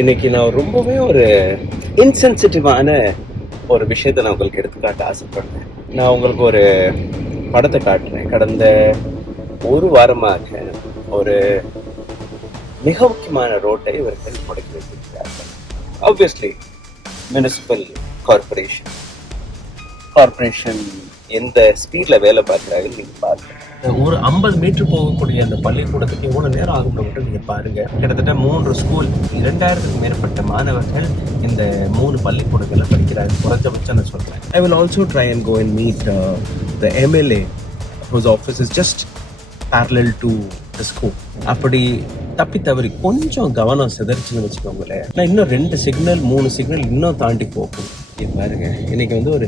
இன்னைக்கு நான் ரொம்பவே ஒரு இன்சென்சிட்டிவான ஒரு விஷயத்த நான் உங்களுக்கு எடுத்துக்காட்ட ஆசைப்படுறேன். நான் உங்களுக்கு ஒரு படத்தை காட்டுறேன். கடந்த ஒரு வாரமாக ஒரு மிக முக்கியமான ரோட்டை இவர்கள் முடக்கி வைத்திருக்கிறார்கள். ஆப்வியஸ்லி முனிசிபல் கார்பரேஷன் எந்த ஸ்பீட்ல வேலை பார்க்குறாங்கன்னு நீங்க பாருங்க. ஒரு 50 மீட்டர் போகக்கூடிய அந்த பள்ளிக்கூடத்துக்கு எவ்வளவு நேரம் ஆகும் மட்டும் நீங்க பாருங்க. கிட்டத்தட்ட 3 ஸ்கூல், 2000க்கும் மேற்பட்ட மாணவர்கள் இந்த 3 பள்ளிக்கூடங்கள்ல படிக்கிறாங்க. குறைஞ்சபட்சம் நான் சொல்றேன். I will also try and go and meet the MLA whose office is just parallel to the school. அப்படி தப்பி தவறி கொஞ்சம் கவனம் சிதறிச்சுன்னு வச்சுக்கோங்களேன், நான் இன்னும் 2 சிக்னல் 3 சிக்னல் இன்னும் தாண்டி போகும். பாருங்க, இன்னைக்கு வந்து ஒரு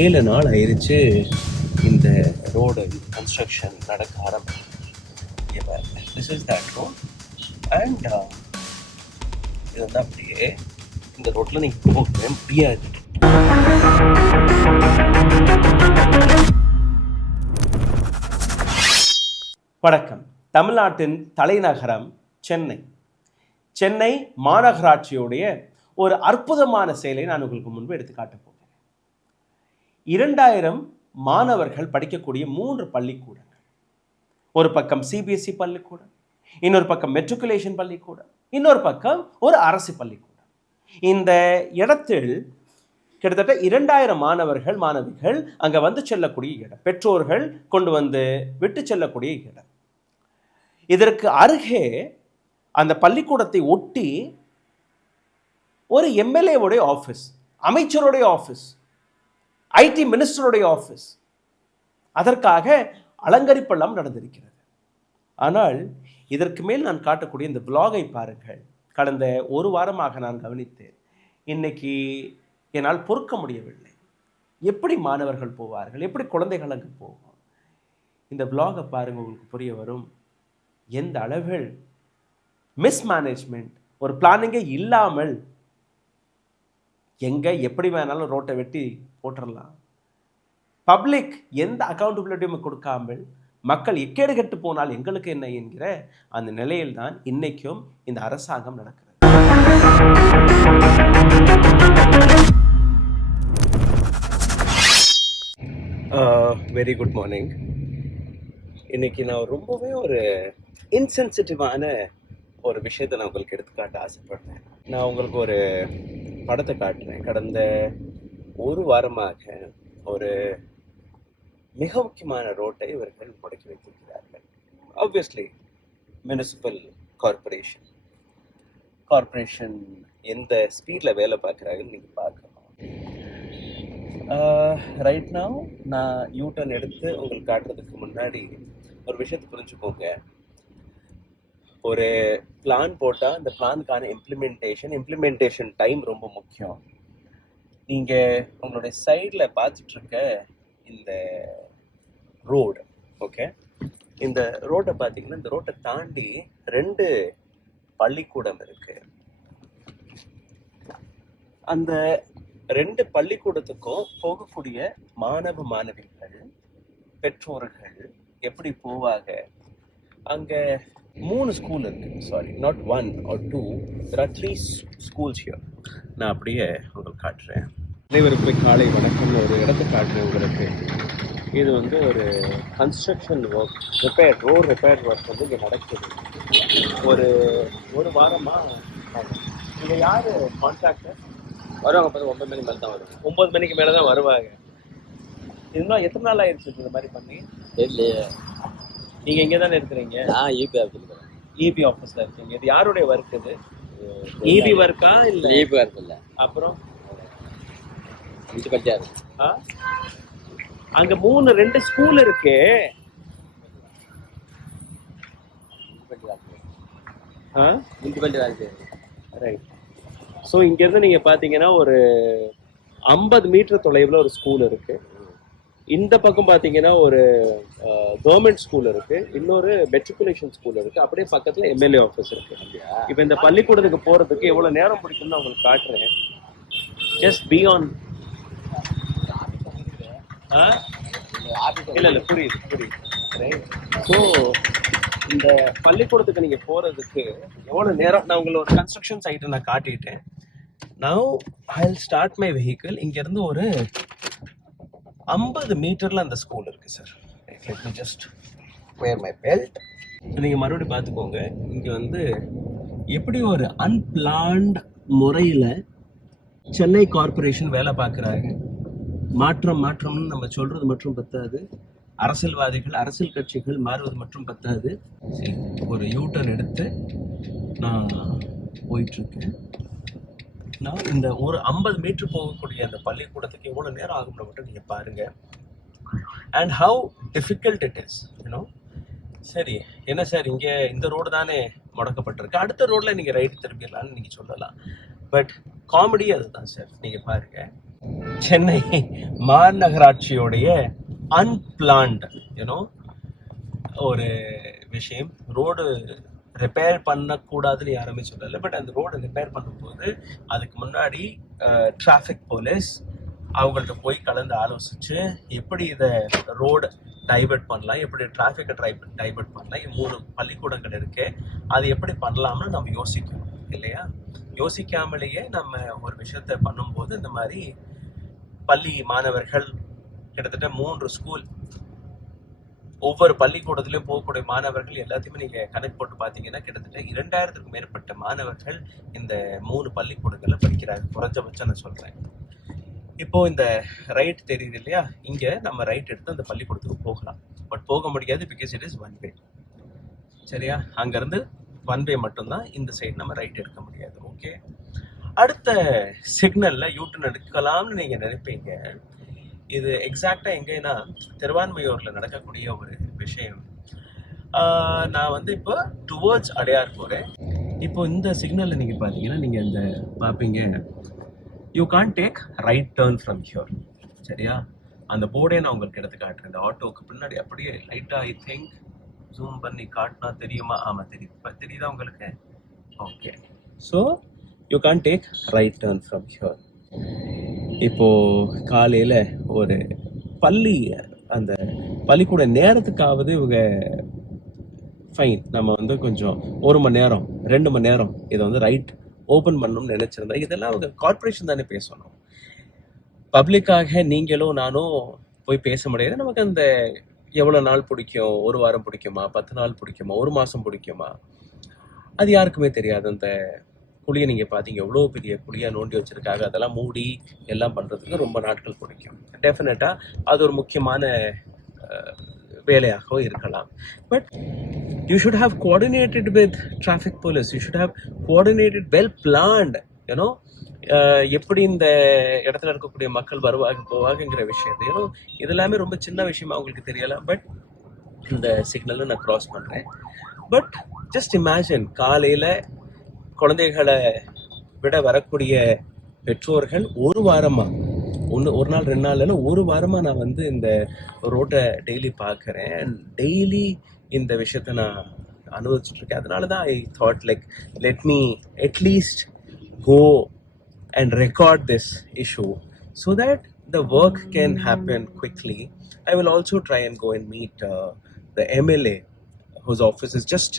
7 நாள் ஆயிடுச்சு இந்த ரோடு கன்ஸ்ட்ரக்ஷன் நடக்க ஆரம்பிச்சு. This is that road and இது வந்து அப்படியே இந்த ரோட்ல நீங்க போகவே முடியாது. வணக்கம். தமிழ்நாட்டின் தலைநகரம் சென்னை. சென்னை மாநகராட்சியுடைய ஒரு அற்புதமான செயலை நான் உங்களுக்கு முன்பு எடுத்து காட்டப் போகிறேன். 2000 மாணவர்கள் படிக்கக்கூடிய 3 பள்ளிக்கூடங்கள். ஒரு பக்கம் சிபிஎஸ்இ பள்ளிக்கூடம், இன்னொரு பக்கம் மெட்ரிகுலேஷன் பள்ளிக்கூடம், இன்னொரு பக்கம் ஒரு அரசு பள்ளிக்கூடம். இந்த இடத்தில் கிட்டத்தட்ட 2000 மாணவர்கள் மாணவிகள் அங்க வந்து செல்லக்கூடிய இடம், பெற்றோர்கள் கொண்டு வந்து விட்டு செல்லக்கூடிய இடம். இதற்கு அருகே அந்த பள்ளிக்கூடத்தை ஒட்டி ஒரு எம்எல்ஏவுடைய ஆஃபீஸ், அமைச்சருடைய ஆஃபீஸ், ஐடி மினிஸ்டருடைய ஆஃபீஸ், அதற்காக அலங்கரிப்பெல்லாம் நடந்திருக்கிறது. ஆனால் இதற்கு மேல் நான் காட்டக்கூடிய இந்த விலாகை பாருங்கள். கடந்த ஒரு வாரமாக நான் கவனித்தேன். இன்னைக்கு என்னால் பொறுக்க முடியவில்லை. எப்படி மாணவர்கள் போவார்கள், எப்படி குழந்தைகள் அங்கு போகும்? இந்த விலாகை பாருங்கள், உங்களுக்கு புரிய வரும் எந்த அளவில் மிஸ்மேனேஜ்மெண்ட், ஒரு பிளானிங்கே இல்லாமல் எங்கே எப்படி வேணாலும் ரோட்டை வெட்டி போட்டுடலாம். பப்ளிக் எந்த அக்கௌண்டபிலிட்டியும் கொடுக்காமல் மக்கள் எக்கேடு கெட்டு போனால் எங்களுக்கு என்ன என்கிற அந்த நிலையில் தான் இன்னைக்கும் இந்த அரசாங்கம் நடக்கிறது. Very good morning. இன்னைக்கு நான் ரொம்பவே ஒரு இன்சென்சிட்டிவான ஒரு விஷயத்தை நான் உங்களுக்கு எடுத்துக்காட்ட ஆசைப்படுறேன். நான் உங்களுக்கு ஒரு படத்தை காட்டுறேன். கடந்த ஒரு வாரமாக ஒரு மிக முக்கியமான ரோட்டை இவர்கள் முடக்கி வைத்திருக்கிறார்கள். ஆப்வியஸ்லி முனிசிபல் கார்பரேஷன் எந்த ஸ்பீட்ல வேலை பார்க்குறாங்கன்னு நீங்க பார்க்கலாம். ரைட் நவ் நான் யூட்டர்ன் எடுத்து உங்களுக்கு காட்டுறதுக்கு முன்னாடி ஒரு விஷயத்தை புரிஞ்சுக்கோங்க. ஒரு பிளான் போட்டால் அந்த பிளானுக்கான இம்ப்ளிமெண்டேஷன் டைம் ரொம்ப முக்கியம். நீங்கள் உங்களுடைய சைடில் பார்த்துட்டு இருக்க இந்த ரோடு, ஓகே, இந்த ரோட்டை பார்த்தீங்கன்னா இந்த ரோட்டை தாண்டி 2 பள்ளிக்கூடம் இருக்கு. அந்த 2 பள்ளிக்கூடத்துக்கும் போகக்கூடிய மாணவ மாணவிகள், பெற்றோர்கள் எப்படி போவாங்க? அங்க 3 ஸ்கூல் இருக்கு. Sorry, not 1 or 2, there are 3 schools here. நான் அப்படியே உங்களுக்கு காட்டுறேன். அனைவருக்கு காலை வணக்கம். ஒரு இடத்தை காட்டுறேன் உங்களுக்கு. இது வந்து ஒரு construction work, road repair work வந்து இங்கே நடக்குது. ஒரு வாரமாக இங்கே யார் கான்ட்ராக்டர் வருவாங்க? பார்த்து 9 மணிக்கு மேலே தான் வருவாங்க. 9 மணிக்கு மேலே தான் வருவாங்க. இன்னும் எத்தனை நாள் ஆயிடுச்சு இந்த மாதிரி பண்ணி? இல்லையே, நீங்கள் இங்கே தானே இருக்கிறீங்க? இபி ஆஃபீஸில் இருக்கீங்க. இது யாருடைய ஒர்க்? இது இபி ஒர்க்கா இல்லை? இபி ஒர்க் இல்லை. அப்புறம் முனிசிபாலிட்டியாக அங்கே 2 ஸ்கூல் இருக்கு. Municipality right. ஸோ இங்கேருந்து நீங்கள் பார்த்தீங்கன்னா ஒரு 50 மீட்டர் தொலைவில் ஒரு ஸ்கூல் இருக்கு. இந்த பக்கம் பார்த்தீங்கன்னா ஒரு கவர்மெண்ட் ஸ்கூல் இருக்கு, இன்னொரு மெட்ரிகுலேஷன் ஸ்கூல் இருக்கு, அப்படியே பக்கத்துல எம்எல்ஏ ஆஃபீஸ் இருக்கு. இப்போ இந்த பள்ளிக்கூடத்துக்கு போறதுக்கு எவ்வளவு நேரம் பிடிக்கும்னு நான் உங்களுக்கு காட்டுறேன். Just be on. இல்ல புரியுது. ஸோ இந்த பள்ளிக்கூடத்துக்கு நீங்க போறதுக்கு எவ்வளவு நேரம், நான் உங்களை ஒரு கன்ஸ்ட்ரக்ஷன் சைட்டை நான் காட்டிட்டேன். Now I will start my vehicle. இங்க இருந்து ஒரு 50 மீட்டர்ல அந்த ஸ்கூல் இருக்கு sir. Let me just wear my belt. நீங்க மறுபடியும் பார்த்துக்கோங்க, இங்க வந்து எப்படி ஒரு அன்பிளான்ட் முறையில சென்னை கார்பரேஷன் வேலை பார்க்குறாங்க. மாற்றம்னு நம்ம சொல்றது மட்டும் பத்தாது, அரசியல்வாதிகள் அரசியல் கட்சிகள் மாறுவது மட்டும் பத்தாது. சரி, ஒரு யூட்டர்ன் எடுத்து நான் போயிட்டு இருக்கேன். நான் இந்த ஒரு 50 மீட்டர் போகக்கூடிய அந்த பள்ளிக்கூடத்துக்கு எவ்வளவு நேரம் ஆகும்னு மட்டும் நீங்க பாருங்க. And how difficult it is, you know. சரி, என்ன சார் இங்க இந்த ரோடு தானே முடக்கப்பட்டிருக்கு, அடுத்த ரோட்ல நீங்க ரைட் திரும்பிடலாம்னு நீங்க சொல்லலாம். பட் காமெடி அதுதான் சார். நீங்க பாருங்க, சென்னை மாநகராட்சியோடைய அன்பிளான்ட் யூனோ ஒரு விஷயம். ரோடு ரிப்பேர் பண்ணக்கூடாதுன்னு யாருமே சொல்லலை. பட் அந்த ரோடு ரிப்பேர் பண்ணும்போது அதுக்கு முன்னாடி டிராஃபிக் போலீஸ் அவங்கள்ட்ட போய் கலந்து ஆலோசிச்சு எப்படி இதை ரோடு டைவர்ட் பண்ணலாம், எப்படி டிராஃபிக்கை டைவர்ட் பண்ணலாம், 3 பள்ளிக்கூடங்கள் இருக்கு, அது எப்படி பண்ணலாம்னு நம்ம யோசிக்கணும் இல்லையா? யோசிக்காமலேயே நம்ம ஒரு விஷயத்த பண்ணும்போது இந்த மாதிரி பள்ளி மாணவர்கள் கிட்டத்தட்ட 3 ஸ்கூல், ஒவ்வொரு பள்ளிக்கூடத்திலையும் போகக்கூடிய மாணவர்கள் எல்லாத்தையுமே நீங்க கணக்கு போட்டு பார்த்தீங்கன்னா கிட்டத்தட்ட 2000க்கும் மேற்பட்ட மாணவர்கள் இந்த 3 பள்ளிக்கூடங்கள்ல படிக்கிறாங்க, குறைஞ்சபட்சம் நான் சொல்றேன். இப்போ இந்த ரைட் தெரியுது இல்லையா, இங்க நம்ம ரைட் எடுத்து அந்த பள்ளிக்கூடத்துக்கு போகலாம். பட் போக முடியாது, because it is one way. சரியா? அங்கிருந்து ஒன் வே மட்டும்தான், இந்த சைடு நம்ம ரைட் எடுக்க முடியாது. ஓகே, அடுத்த சிக்னல்ல யூட்டர்ன் எடுக்கலாம்னு நீங்க நினைப்பீங்க. இது எக்ஸாக்டா எங்கன்னா திருவான்மையூர்ல நடக்கக்கூடிய ஒரு விஷயம். நான் வந்து இப்போ டுவர்ட்ஸ் அடையார் போறேன். இப்போ இந்த சிக்னல்ல நீங்க பாத்தீங்கன்னா நீங்க இந்த பாப்பீங்க, you can take right turn from here. சரியா? அந்த போர்டே நான் உங்களுக்கு எடுத்து காட்டுறேன். இந்த ஆட்டோவுக்கு பின்னாடி அப்படியே லைட்டா ஐ திங்க் ஜூம் பண்ணி காட்டினா தெரியுமா? ஆமா தெரியும். தெரியுதா உங்களுக்கு? Okay, so you can take right turn from here. இப்போ காலையில ஒரு அந்த பள்ளிக்கூட நேரத்துக்காவது இவங்க ஃபைன், நம்ம வந்து கொஞ்சம் 1 மணி நேரம் 2 மணி நேரம் இதை வந்து ரைட் ஓப்பன் பண்ணணும்னு நினைச்சிருந்தா, இதெல்லாம் அவங்க கார்பரேஷன் தானே பேசணும். பப்ளிக்காக நீங்களும் நானும் போய் பேச முடியாது. நமக்கு அந்த எவ்வளோ நாள் பிடிக்கும், 1 வாரம் பிடிக்குமா, 10 நாள் பிடிக்குமா, 1 மாதம் பிடிக்குமா, அது யாருக்குமே தெரியாது. அந்த குழியை நீங்கள் பார்த்தீங்க, எவ்வளோ பெரிய குழியாக நோண்டி வச்சுருக்காங்க. அதெல்லாம் மூடி எல்லாம் பண்ணுறதுக்கு ரொம்ப நாட்கள் பிடிக்கும். டெஃபினட்டாக அது ஒரு முக்கியமான வேலையாக இருக்கலாம். But you should have coordinated with traffic police, you should have coordinated well planned, you know, எப்படி இந்த இடத்துல இருக்கக்கூடிய மக்கள் வருவாங்க போவாங்கங்கிற விஷயத்தை. ஏன்னா இது எல்லாமே ரொம்ப சின்ன விஷயமா அவங்களுக்கு தெரியலாம். பட் இந்த சிக்னலை நான் கிராஸ் பண்ணுறேன். பட் ஜஸ்ட் இமேஜின், காலையில் குழந்தைகளை விட வரக்கூடிய பெற்றோர்கள் 1 வாரமா, ஒரு நாள் 2 நாள் இல்லை, 1 வாரமா நான் வந்து இந்த ரோட்டை டெய்லி பார்க்குறேன். டெய்லி இந்த விஷயத்த நான் அனுபவிச்சுட்டு இருக்கேன். அதனால தான் I thought like let me at least go and record this issue so that the work can happen quickly. I will also try and go and meet the MLA whose office is just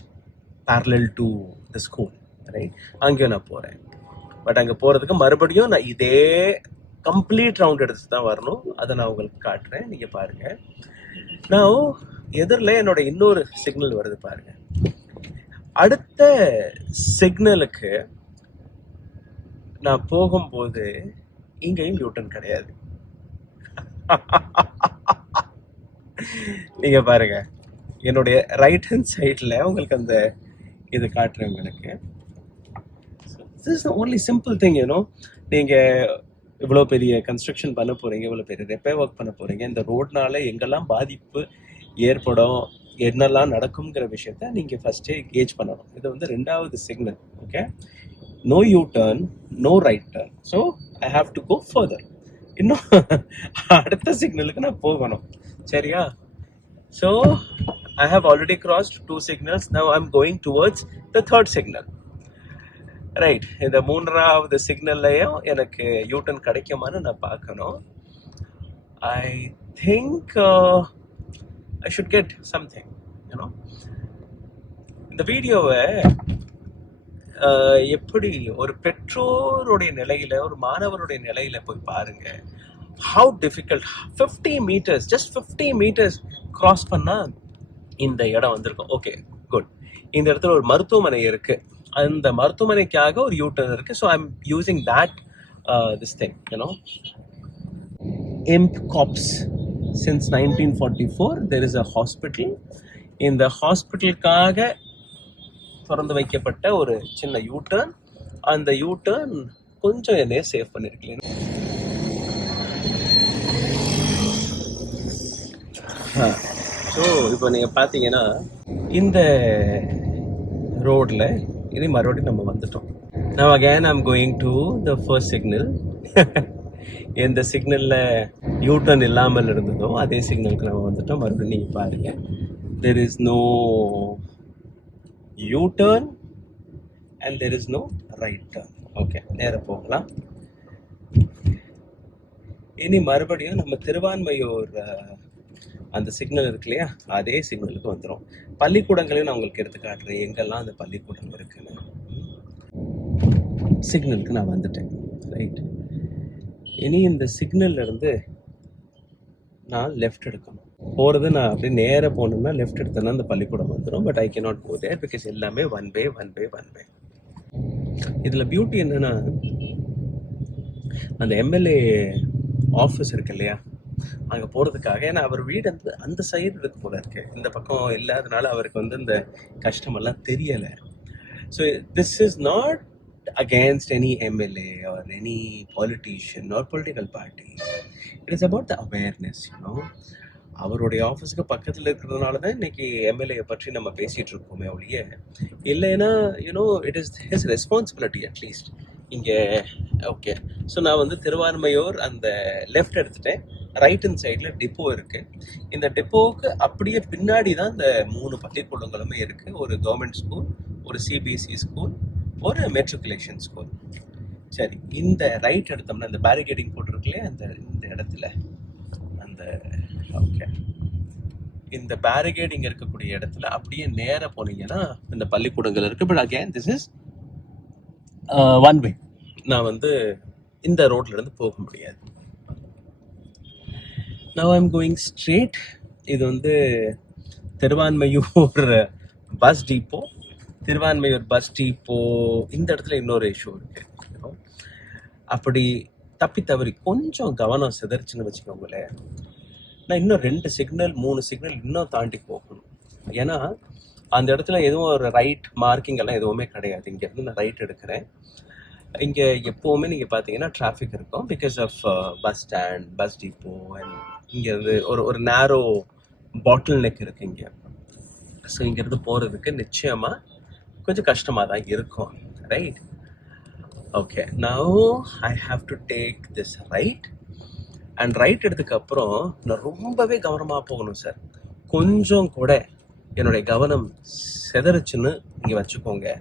parallel to the school, right? அங்கே நான் போகிறேன். But அங்கே போகிறதுக்கு மறுபடியும் நான் இதே complete round எடுத்து தான் வரணும். அதை நான் உங்களுக்கு காட்டுறேன், நீங்கள் பாருங்கள். நான் எதிரில் என்னோட இன்னொரு சிக்னல் வருது பாருங்கள். அடுத்த சிக்னலுக்கு நான் போகும்போது இங்கேயும் யூட்டன் கிடையாது. நீங்க பாருங்க, என்னுடைய ரைட் ஹேண்ட் சைட்ல உங்களுக்கு அந்த இது காட்டுறேன் உங்களுக்கு. This is the only simple thing, you know. நீங்க இவ்வளோ பெரிய கன்ஸ்ட்ரக்ஷன் பண்ண போறீங்க, இவ்வளோ பெரிய ரிப்பேர் ஒர்க் பண்ண போறீங்க. இந்த ரோட்னால எங்கெல்லாம் பாதிப்பு ஏற்படும், என்னெல்லாம் நடக்குங்கிற விஷயத்த நீங்க ஃபர்ஸ்டே கேஜ் பண்ணணும். இது வந்து 2வது signal. Okay, no U-turn, no right turn. So I have to go further. இன்னும் அடுத்த சிக்னலுக்கு நான் போகணும். சரியா? So I have already crossed 2 signals. Now I'm going towards the 3rd signal. Right. இந்த 3வது சிக்னல்லையும் எனக்கு யூட்டன் கிடைக்குமான்னு நான் பார்க்கணும். I think I should get something, you know. இந்த வீடியோவை எப்படி ஒரு பெற்றோருடைய நிலையில, ஒரு மாணவருடைய நிலையில போய் பாருங்க. How difficult. 50 meters, just 50 meters cross பண்ணா இந்த இடம் வந்திருக்கும். Okay, good. இந்த இடத்துல ஒரு மருத்துவமனை இருக்கு. அந்த மருத்துவமனைக்காக ஒரு யூட்டர்ன் இருக்கு. So I'm using that this thing, you know. Imp Corps. Since 1944 there is a hospital. இந்த ஹாஸ்பிட்டலுக்காக திறந்து வைக்கப்பட்ட ஒரு சின்ன யூட்டர்ன். அந்த யூட்டர்ன் கொஞ்சம் என்னைய சேவ் பண்ணிருக்கேன். ஸோ இப்போ நீங்கள் பார்த்தீங்கன்னா இந்த ரோடில் இது மறுபடியும் நம்ம வந்துட்டோம். Now again I'm going to the first signal. எந்த சிக்னலில் யூட்டர்ன் இல்லாமல் இருந்ததோ அதே சிக்னலுக்கு நம்ம வந்துட்டோம். மறுபடியும் நீங்கள் பாருங்கள், there is no U-turn and there is no right turn. Okay, நேராக போகலாம். இனி மறுபடியும் நம்ம திருவான்மையூர் அந்த சிக்னல் இருக்கு இல்லையா, அதே சிக்னலுக்கு வந்துடும். பள்ளிக்கூடங்களையும் நான் உங்களுக்கு எடுத்து காட்டுறேன் எங்கெல்லாம் அந்த பள்ளிக்கூடம் இருக்குன்னு. சிக்னலுக்கு நான் வந்துட்டேன், ரைட். இனி இந்த சிக்னல்ல இருந்து நான் லெஃப்ட் எடுக்கணும். போகிறது நான் அப்படியே நேராக போகணும்னா லெஃப்ட் எடுத்தேன்னா அந்த பள்ளிக்கூடம் வந்துடும். But I cannot go there because எல்லாமே ஒன் வே. இதில் பியூட்டி என்னன்னா, அந்த எம்எல்ஏ ஆஃபீஸ் இருக்கு இல்லையா, அங்கே போகிறதுக்காக, ஏன்னா அவர் வீடு அந்த சைடு இருக்கு போல இருக்கு, இந்த பக்கம் இல்லாதனால அவருக்கு வந்து இந்த கஷ்டமெல்லாம் தெரியலை. So this is not against any MLA or any politician or political party. It is about the awareness, you know. அவருடைய ஆஃபீஸுக்கு பக்கத்தில் இருக்கிறதுனால தான் இன்னைக்கு எம்எல்ஏ பற்றி நம்ம பேசிகிட்டு இருக்கோமே ஒழிய, இல்லைன்னா you know it is his responsibility at least இங்கே. ஓகே, ஸோ நான் வந்து திருவான்மையூர் அந்த லெஃப்ட் எடுத்துட்டேன். ரைட் ஹேண்ட் சைடில் டிப்போ இருக்குது. இந்த டிப்போவுக்கு அப்படியே பின்னாடி தான் இந்த 3 பள்ளிக்கூடங்களுமே இருக்குது. ஒரு கவர்மெண்ட் ஸ்கூல், ஒரு சிபிஎஸ்சி ஸ்கூல், ஒரு மெட்ரிகுலேஷன் ஸ்கூல். சரி, இந்த ரைட் எடுத்தோம்னா இந்த பேரிகேடிங் போட்டிருக்குல்லையே இந்த இடத்துல அந்த ஓகே, இந்த பேரிகேடிங் இருக்கக்கூடிய இடத்துல அப்படியே நேராக போனீங்கன்னா இந்த பள்ளிக்கூடங்கள் இருக்கு. But again this is one way. நான் வந்து இந்த ரோட்ல இருந்து போக முடியாது. Now I'm going straight. இது வந்து Thiruvanmiyur bus depot. Thiruvanmiyur bus depot இந்த இடத்துல இன்னொரு இஷ்யூ இருக்கு. அப்படி தப்பி தவறி கொஞ்சம் கவனம் சிதறிச்சுன்னு வச்சுக்கோங்களேன், நான் இன்னும் 2 சிக்னல் 3 சிக்னல் இன்னும் தாண்டி போகணும். ஏன்னா அந்த இடத்துல எதுவும் ஒரு ரைட் மார்க்கிங் எல்லாம் எதுவுமே கிடையாது. இங்கேருந்து நான் ரைட் எடுக்கிறேன். இங்கே எப்போவுமே நீங்கள் பார்த்தீங்கன்னா டிராஃபிக் இருக்கும் because of bus stand, bus depot. And இங்கேருந்து ஒரு நேரோ பாட்டில் நெக் இருக்குது இங்கே. ஸோ இங்கேருந்து போகிறதுக்கு நிச்சயமாக கொஞ்சம் கஷ்டமாக தான் இருக்கும், right? Okay, now I have to take this right. And right எடுத்ததுக்கு அப்புறம் நான் ரொம்பவே கவனமாக போகணும் சார். கொஞ்சம் கூட என்னுடைய கவனம் செதறிச்சுன்னு இங்கே வச்சுக்கோங்க,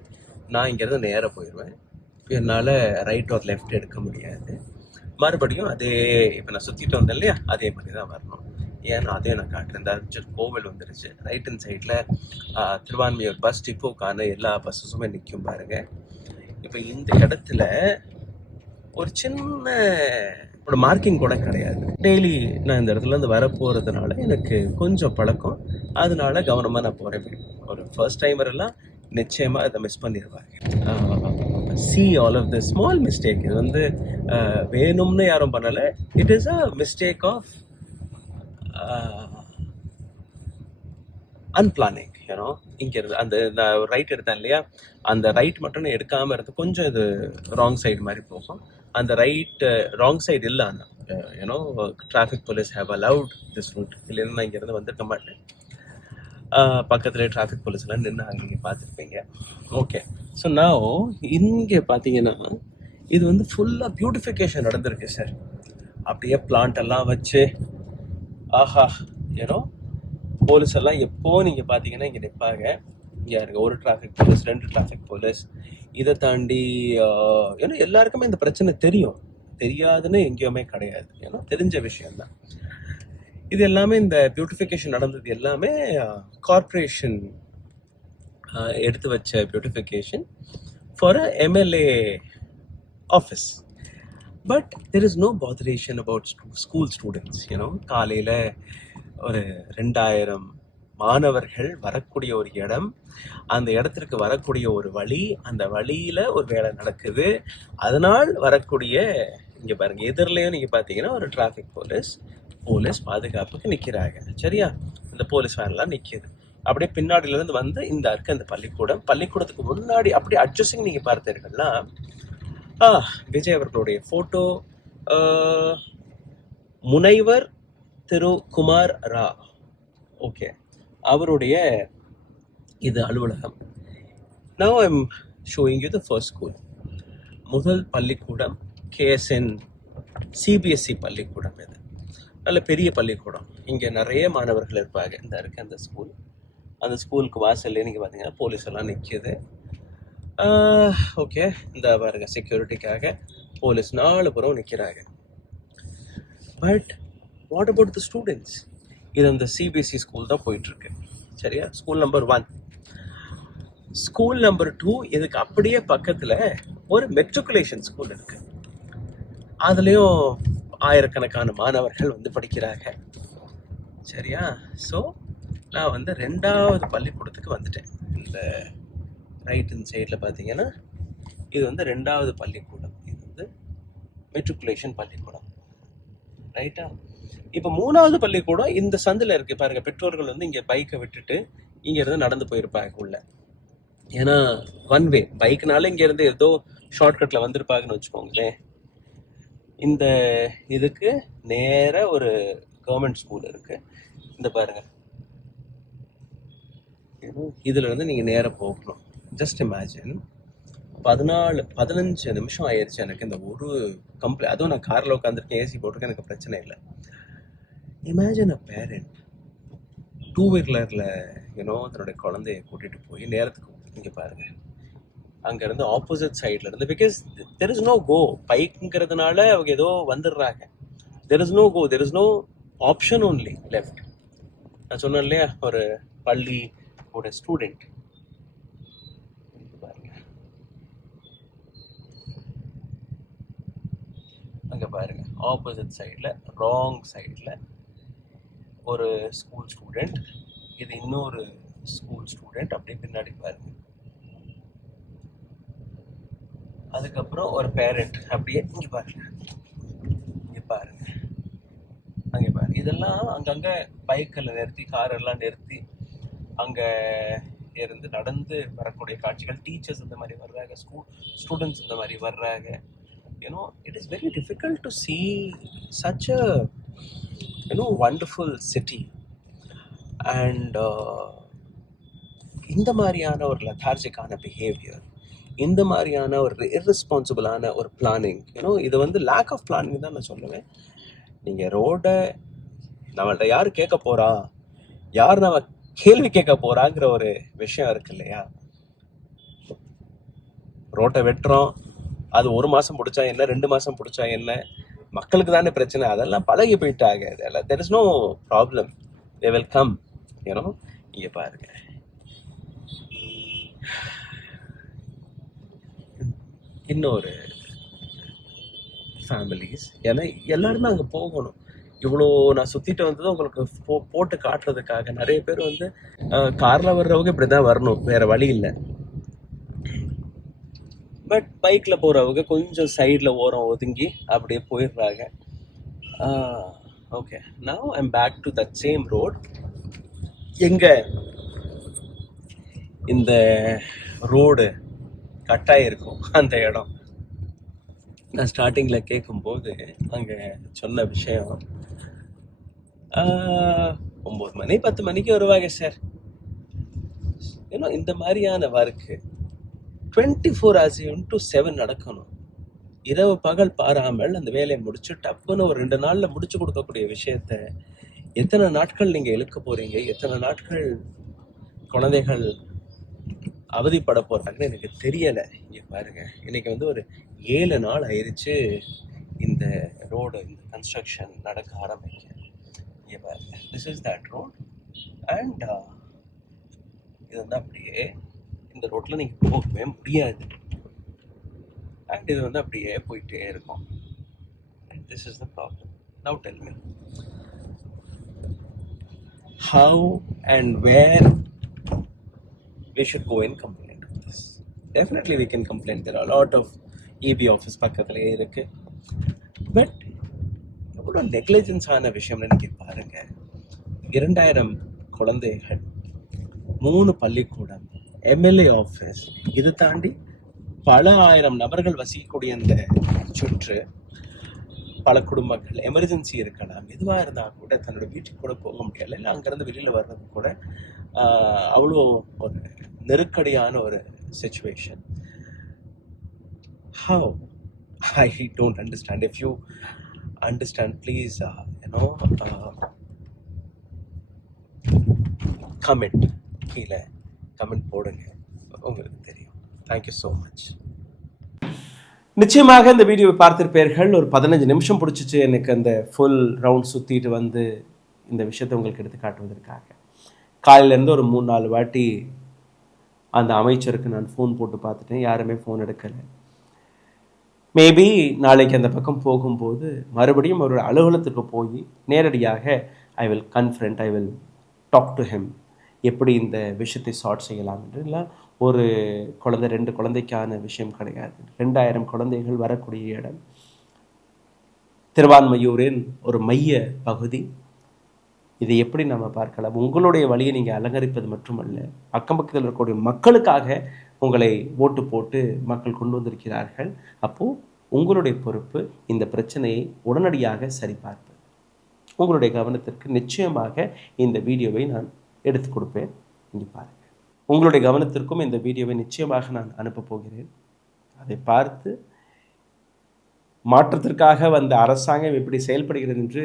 நான் இங்கேருந்து நேராக போயிடுவேன். என்னால் ரைட் ஆர் லெஃப்ட் எடுக்க முடியாது. மறுபடியும் அதே இப்போ நான் சுற்றிட்டு வந்தேன் இல்லையா, அதே மாதிரி தான் வரணும். ஏன்னா அதே நான் காட்டுறேன். இந்த கோவில் வந்துருச்சு. ரைட் ஹேண்ட் சைடில் திருவான்மையூர் பஸ் டிப்போக்கான எல்லா பஸ்ஸஸுமே நிற்கும் பாருங்க. இப்போ இந்த இடத்துல ஒரு சின்ன ஒரு மார்க்கிங் கூட கிடையாது. டெய்லி நான் இந்த இடத்துல இருந்து வரப்போகிறதுனால எனக்கு கொஞ்சம் பழக்கம். அதனால கவனமாக நான் போகிறேன். ஒரு ஃபர்ஸ்ட் டைமர் எல்லாம் நிச்சயமாக அதை மிஸ் பண்ணிடுவாங்க. see all of this small mistake. இது வந்து வேணும்னு யாரும் பண்ணலை. It is a mistake of unplanning, you know. இங்கே அந்த ரைட் எடுத்தேன் இல்லையா, அந்த ரைட் மட்டும் நான் எடுக்காமல் இருந்து கொஞ்சம் இது ராங் சைடு மாதிரி போகும். அந்த ரைட் ராங் சைடு இல்லை, அந்த you know traffic police have allowed this route. இல்லைன்னா நான் இங்கேருந்து வந்துருக்க மாட்டேன். பக்கத்துலேயே டிராஃபிக் போலீஸ்லாம் நின்று அங்கே நீங்கள் பார்த்துருப்பீங்க. ஓகே, ஸோ நான் இங்கே பார்த்தீங்கன்னா இது வந்து ஃபுல்லாக பியூட்டிஃபிகேஷன் நடந்திருக்கு சார். அப்படியே பிளான்ட் எல்லாம் வச்சு, ஆஹா, ஏன்னோ போலீஸ் எல்லாம் எப்போ நீங்கள் பார்த்தீங்கன்னா இங்கே நிற்பாங்க. இங்கே இருக்க ஒரு டிராஃபிக் போலீஸ், 2 டிராஃபிக் போலீஸ். இதை தாண்டி ஏன்னா எல்லாருக்குமே இந்த பிரச்சனை தெரியும், தெரியாதுன்னு எங்கேயுமே கிடையாது. ஏன்னா தெரிஞ்ச விஷயம்தான் இது எல்லாமே. இந்த பியூட்டிஃபிகேஷன் நடந்தது எல்லாமே கார்ப்பரேஷன் எடுத்து வச்ச beautification for a MLA office. But there is no botheration about school students. காலையில் ஒரு 2000 மாணவர்கள் வரக்கூடிய ஒரு இடம், அந்த இடத்திற்கு வரக்கூடிய ஒரு வழி, அந்த வழியில் ஒரு வேலை நடக்குது. அதனால் வரக்கூடிய இங்கே பாருங்கள், எதிரிலையும் நீங்கள் பார்த்தீங்கன்னா ஒரு டிராஃபிக் போலீஸ் பாதுகாப்புக்கு நிற்கிறாங்க. சரியா? இந்த போலீஸ் வேன்லாம் நிற்கிது. அப்படியே பின்னாடியிலேருந்து வந்து இந்த இருக்க அந்த பள்ளிக்கூடத்துக்கு முன்னாடி அப்படியே அட்ஜஸ்டிங் நீங்கள் பார்த்தீர்கள்னா விஜய் அவர்களுடைய ஃபோட்டோ, முனைவர் திரு குமார் ரா, ஓகே, அவருடைய இது அலுவலகம். Now I'm showing you the first school. முதல் பள்ளிக்கூடம் KSN CBSE பள்ளிக்கூடம். இது நல்ல பெரிய பள்ளிக்கூடம். இங்கே நிறைய மாணவர்கள் இருப்பாங்க. இந்த இருக்க அந்த ஸ்கூல், அந்த ஸ்கூலுக்கு வாசல்ல நீங்கள் பார்த்தீங்கன்னா போலீஸ் எல்லாம் நிற்கிது. ஓகே, இந்த பாருங்க, செக்யூரிட்டிக்காக போலீஸ் 4 புறம் நிற்கிறாங்க. But what about the students? இது அந்த சிபிஎஸ்சி ஸ்கூல் தான் போயிட்டுருக்கு. சரியா? School number 1. ஸ்கூல் நம்பர் 2 இதுக்கு அப்படியே பக்கத்தில் ஒரு மெட்ரிகுலேஷன் ஸ்கூல் இருக்கு. அதுலேயும் ஆயிரக்கணக்கான மாணவர்கள் வந்து படிக்கிறாங்க. சரியா? ஸோ நான் வந்து 2வது பள்ளிக்கூடத்துக்கு வந்துட்டேன். இந்த ரைட் ஹேண்ட் சைடில் பார்த்தீங்கன்னா இது வந்து 2வது பள்ளிக்கூடம். இது வந்து மெட்ரிகுலேஷன் பள்ளிக்கூடம். ரைட்டா? இப்போ 3வது பள்ளிக்கூடம் இந்த சந்தில் இருக்கு பாருங்க. பெற்றோர்கள் வந்து இங்கே பைக்கை விட்டுட்டு இங்கேருந்து நடந்து போயிருப்பாங்க உள்ள. ஏன்னா 1 வே பைக்னால இங்கேருந்து ஏதோ ஷார்ட்கட்டில் வந்திருப்பாங்கன்னு வச்சுக்கோங்களேன். இந்த இதுக்கு நேர ஒரு கவர்மெண்ட் ஸ்கூல் இருக்கு. இந்த பாருங்க, இதுல இருந்து நீங்க நேரம் போகணும். ஜஸ்ட் இமேஜின், 15 நிமிஷம் ஆயிடுச்சு எனக்கு இந்த ஒரு அதுவும் நான் கார்ல உட்காந்துருக்கேன், ஏசி போட்டிருக்கேன், எனக்கு பிரச்சனை இல்லை. இமேஜின் அ பேரண்ட் 2 வீலர்ல தன்னுடைய குழந்தைய கூட்டிட்டு போய் நேரத்துக்கு இங்க பாருங்க, அங்க இருந்து ஆப்போசிட் சைட்ல இருந்து, because there is no go, பைக்குங்கிறதுனால அவங்க ஏதோ வந்துடுறாங்க. There is no go, there is no option, only left. நான் சொன்னேன் இல்லையா, ஒரு பள்ளி ஒரு ஸ்டூடெண்ட் பாருங்க, அங்க பாருங்க ஆப்போசிட் சைட்ல, ராங் சைட்ல ஒரு ஸ்கூல் ஸ்டூடெண்ட், இது இன்னொரு ஸ்கூல் ஸ்டூடெண்ட், அப்படியே பின்னாடி பாருங்க. அதுக்கப்புறம் ஒரு பேரண்ட், அப்படியே இங்க பாருங்க, இங்க பாருங்க, அங்க பாருங்க. இதெல்லாம் அங்கங்க பைக்கில் நிறுத்தி, கார் எல்லாம் நிறுத்தி அங்க இருந்து நடந்து வரக்கூடிய காட்சிகள். டீச்சர்ஸ் இந்த மாதிரி வர்றாங்க, ஸ்டூடெண்ட்ஸ் இந்த மாதிரி வர்றாங்க. it is very difficult to see such a wonderful city. And இந்த மாதிரியான ஒரு லெத்தார்ஜிக்கான பிஹேவியர், இந்த மாதிரியான ஒரு இர்ரெஸ்பான்சிபிளான ஒரு பிளானிங், இது வந்து லேக் ஆஃப் பிளானிங் தான் நான் சொல்லுவேன். நீங்கள் ரோடை நம்மள்ட்ட யார் கேட்க போறா, யார் நம்ம கேள்வி கேட்க போறாங்கிற ஒரு விஷயம் இருக்கு இல்லையா. ரோட்டை வெட்டுறோம், அது 1 மாசம் பிடிச்சா என்ன, 2 மாசம் பிடிச்சா என்ன, மக்களுக்கு தானே பிரச்சனை. அதெல்லாம் பழகி போயிட்டாங்க. அதெல்லாம் there is no problem, they will come. இங்க பாருங்க, இன்னொரு ஃபேமிலிஸ், ஏன்னா எல்லாருமே அங்கே போகணும். இவ்வளோ நான் சுற்றிட்டு வந்தது உங்களுக்கு போட்டு காட்டுறதுக்காக. நிறைய பேர் வந்து காரில் வர்றவங்க இப்படி தான் வரணும், வேற வழி இல்லை. பட் பைக்கில் போகிறவங்க கொஞ்சம் சைடில் ஓரம் ஒதுங்கி அப்படியே போயிடுறாங்க. Okay, now I'm back to that same road. எங்கே இந்த ரோடு கட்டாயிருக்கும் அந்த இடம். நான் ஸ்டார்டிங்கில் கேட்கும்போது அங்கே சொன்ன விஷயம், 9 மணி 10 மணிக்கு வருவாங்க சார். இந்த மாதிரியான ஒர்க்கு 24 hours into 7 நடக்கணும். இரவு பகல் பாராமல் அந்த வேலையை முடிச்சு டப்புன்னு ஒரு 2 நாள்ல முடிச்சு கொடுக்கக்கூடிய விஷயத்த எத்தனை நாட்கள் நீங்க இழுக்க போறீங்க, எத்தனை நாட்கள் குழந்தைகள் அவதிப்பட போறாங்கன்னு எனக்கு தெரியல. இங்க பாருங்க, இன்னைக்கு வந்து ஒரு 7 நாள் ஆயிடுச்சு இந்த ரோடு, இந்த கன்ஸ்ட்ரக்ஷன் நடக்க ஆரம்பிக்க. இங்க பாருங்க, this is that road. And இது வந்து அப்படியே இந்த ரோட்ல நீங்க போகவே முடியாது. அண்ட் இது வந்து அப்படியே போயிட்டே இருக்கும். And this is the problem. Now tell me, how and where we should go and complain on this? Definitely we can complain. There are a lot of EB office பக்கத்திலே இருக்கு. பட் எவ்வளோ negligence ஆன விஷயம்னு நீங்கள் பாருங்க. 2000 குழந்தைகள், 3 பள்ளிக்கூடம், MLA office, இது தாண்டி பல ஆயிரம் நபர்கள் வசிக்கக்கூடிய அந்த சுற்று, பல குடும்பங்கள், எமர்ஜென்சி இருக்கலாம், எதுவாக இருந்தால் கூட தன்னோட வீட்டுக்கு கூட போக முடியல, இல்லை அங்கேருந்து வெளியில் வர்றது கூட அவ்வளோ ஒரு நெருக்கடியான ஒரு situation. How? I don't understand. If you understand, please, comment. கீழே கமெண்ட் போடுங்க, உங்களுக்கு தெரியும். Thank you so much. நிச்சயமாக இந்த வீடியோவை பார்த்திருப்பீர்கள். ஒரு 15 நிமிஷம் பிடிச்சிச்சு எனக்கு அந்த ஃபுல் ரவுண்ட் சுற்றிட்டு வந்து இந்த விஷயத்தை உங்களுக்கு எடுத்து காட்டுவதற்காக. காலையிலேருந்து ஒரு 3-4 வாட்டி அந்த அமைச்சருக்கு நான் ஃபோன் போட்டு பார்த்துட்டேன், யாருமே ஃபோன் எடுக்கலை. மேபி நாளைக்கு அந்த பக்கம் போகும்போது மறுபடியும் அவரோட அலுவலகத்துக்கு போய் நேரடியாக I will confront, I will talk to him, எப்படி இந்த விஷயத்தை சார்ட் செய்யலாம் என்று. இல்லை ஒரு குழந்தை 2 குழந்தைக்கான விஷயம் கிடையாது, 2000 குழந்தைகள் வரக்கூடிய இடம், திருவான்மையூரின் ஒரு மைய பகுதி. இதை எப்படி நம்ம பார்க்கலாம்? உங்களுடைய வழியை நீங்கள் அலங்கரிப்பது மட்டுமல்ல, அக்கம் பக்கத்தில் இருக்கக்கூடிய மக்களுக்காக உங்களை ஓட்டு போட்டு மக்கள் கொண்டு வந்திருக்கிறார்கள். அப்போது உங்களுடைய பொறுப்பு இந்த பிரச்சனையை உடனடியாக சரிபார்ப்பது. உங்களுடைய கவனத்திற்கு நிச்சயமாக இந்த வீடியோவை நான் எடுத்து கொடுப்பேன். இங்கே பாருங்கள். உங்களுடைய கவனத்திற்கும் இந்த வீடியோவை நிச்சயமாக நான் அனுப்ப போகிறேன். அதை பார்த்து மாற்றத்திற்காக வந்த அரசாங்கம் எப்படி செயல்படுகிறது என்று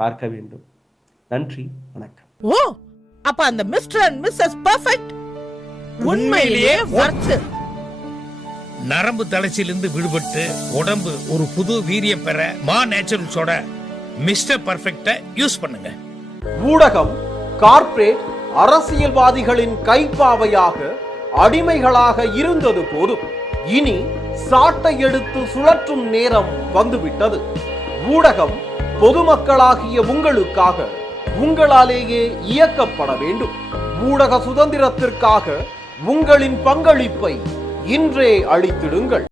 பார்க்க வேண்டும். நன்றி, வணக்கம். ஓ, அப்ப அந்த மிஸ்டர் அண்ட் மிஸ்ஸஸ் பெர்ஃபெக்ட் உண்மையிலேயே வர்த். நரம்பு தளர்ச்சியிலிருந்து விடுபட்டு உடம்பு ஒரு புது வீரியம் பெற மா நேச்சுரல்ஸோட மிஸ்டர் பெர்ஃபெக்ட்டை யூஸ் பண்ணுங்க. ஊடகம் கார்ப்பரேட் அரசியல்வாதிகளின் கைப்பாவையாக அடிமைகளாக இருந்தது போதும். இனி சாட்டை எடுத்து சுழற்றும் நேரம் வந்துவிட்டது. ஊடகம் பொதுமக்களாகிய உங்களுக்காக, உங்களாலேயே இயக்கப்பட வேண்டும். ஊடக சுதந்திரத்திற்காக உங்களின் பங்களிப்பை இன்றே அளித்திடுங்கள்.